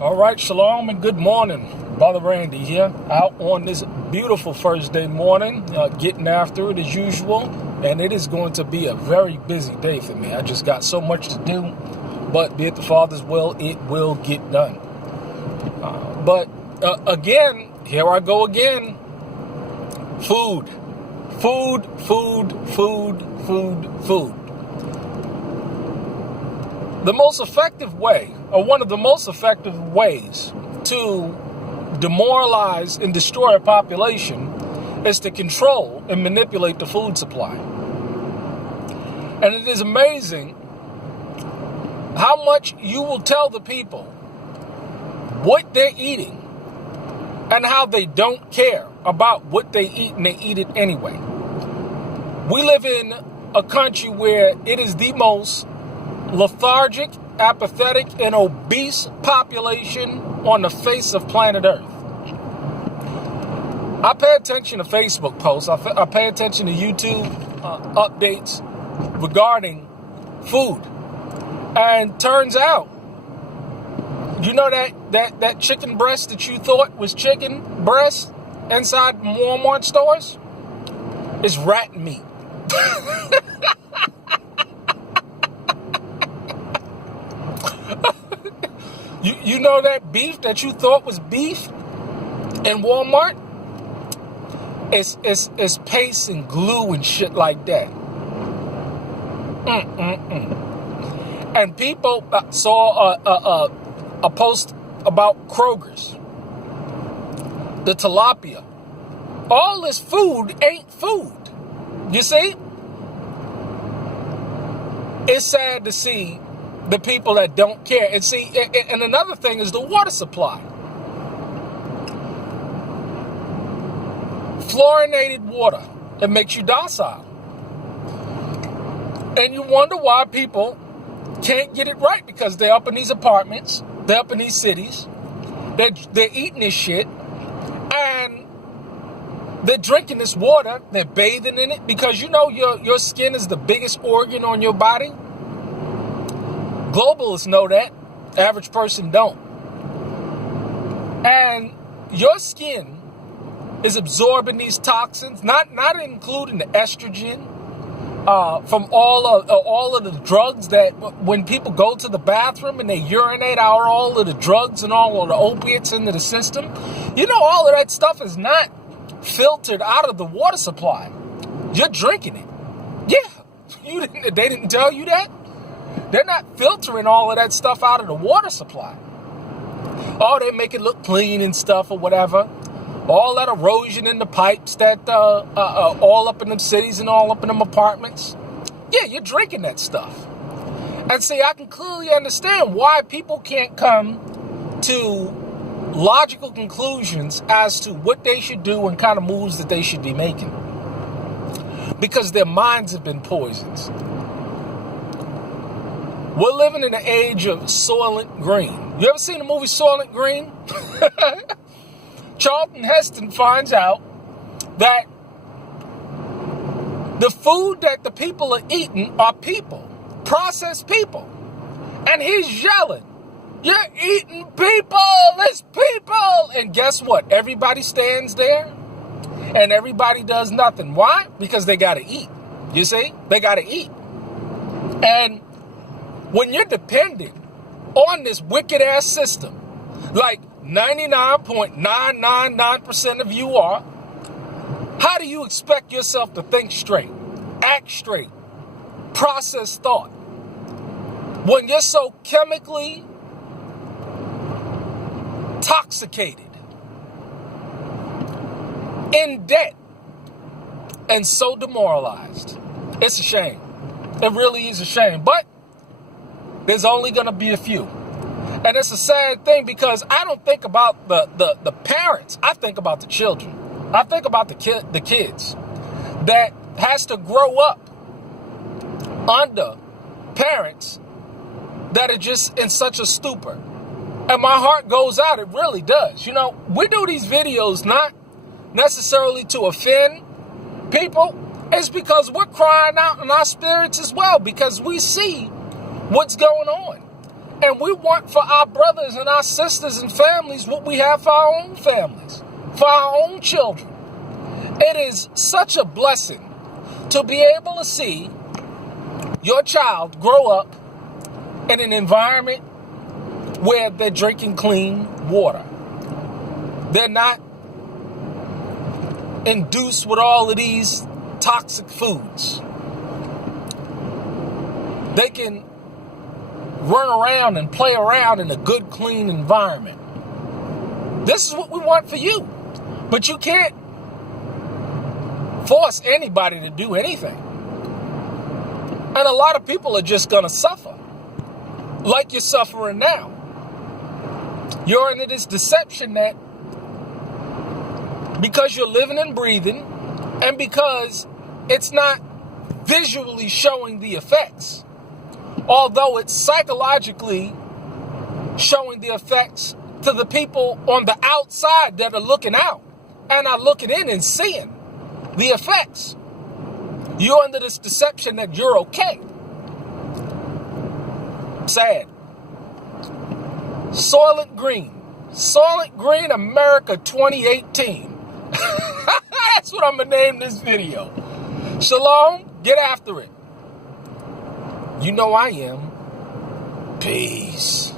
All right, shalom and good morning. Brother Randy here, out on this beautiful Thursday morning, getting after it as usual, and it is going to be a very busy day for me. I just got so much to do, but be it the Father's will, it will get done. Again, here I go again. Food. The most effective way, or one of the most effective ways to demoralize and destroy a population is to control and manipulate the food supply. And it is amazing how much you will tell the people what they're eating and how they don't care about what they eat, and they eat it anyway. We live in a country where it is the most lethargic, apathetic, and obese population on the face of planet Earth. I pay attention to Facebook posts. I pay attention to YouTube updates regarding food. And turns out, you know that chicken breast that you thought was chicken breast inside Walmart stores? It's rat meat. You know that beef that you thought was beef in Walmart? It's paste and glue and shit like that. And people saw a post about Kroger's, the tilapia. All this food ain't food. You see? It's sad to see the people that don't care. And see, and another thing is the water supply. Fluorinated water, it makes you docile. And you wonder why people can't get it right, because they're up in these apartments, they're up in these cities, they're eating this shit, and they're drinking this water, they're bathing in it, because you know your skin is the biggest organ on your body. Globalists know that. Average person don't. And your skin is absorbing these toxins, not including the estrogen, from all of the drugs that when people go to the bathroom and they urinate out all of the drugs and all of the opiates into the system. You know, all of that stuff is not filtered out of the water supply. You're drinking it. Yeah, they didn't tell you that. They're not filtering all of that stuff out of the water supply. Oh, they make it look clean and stuff or whatever. All that erosion in the pipes that all up in them cities and all up in them apartments. Yeah, you're drinking that stuff. And see, I can clearly understand why people can't come to logical conclusions as to what they should do and kind of moves that they should be making. Because their minds have been poisoned. We're living in the age of Soylent Green. You ever seen the movie Soylent Green? Charlton Heston finds out that the food that the people are eating are people, processed people. And he's yelling, "You're eating people, it's people!" And guess what? Everybody stands there and everybody does nothing. Why? Because they got to eat. You see? They got to eat. And when you're dependent on this wicked ass system, like 99.999% of you are, how do you expect yourself to think straight, act straight, process thought, when you're so chemically intoxicated, in debt, and so demoralized? It's a shame. It really is a shame. But there's only going to be a few. And it's a sad thing, because I don't think about the parents. I think about the children. I think about the kids that has to grow up under parents that are just in such a stupor. And my heart goes out. It really does. You know, we do these videos not necessarily to offend people. It's because we're crying out in our spirits as well, because we see what's going on. And we want for our brothers and our sisters and families what we have for our own families, for our own children. It is such a blessing to be able to see your child grow up in an environment where they're drinking clean water. They're not induced with all of these toxic foods. They can run around and play around in a good, clean environment. This is what we want for you. But you can't force anybody to do anything. And a lot of people are just going to suffer. Like you're suffering now. You're into this deception that because you're living and breathing, and because it's not visually showing the effects, although it's psychologically showing the effects to the people on the outside that are looking out and are looking in and seeing the effects. You're under this deception that you're okay. Sad. Soylent Green America 2018. That's what I'm going to name this video. Shalom, get after it. You know I am. Peace.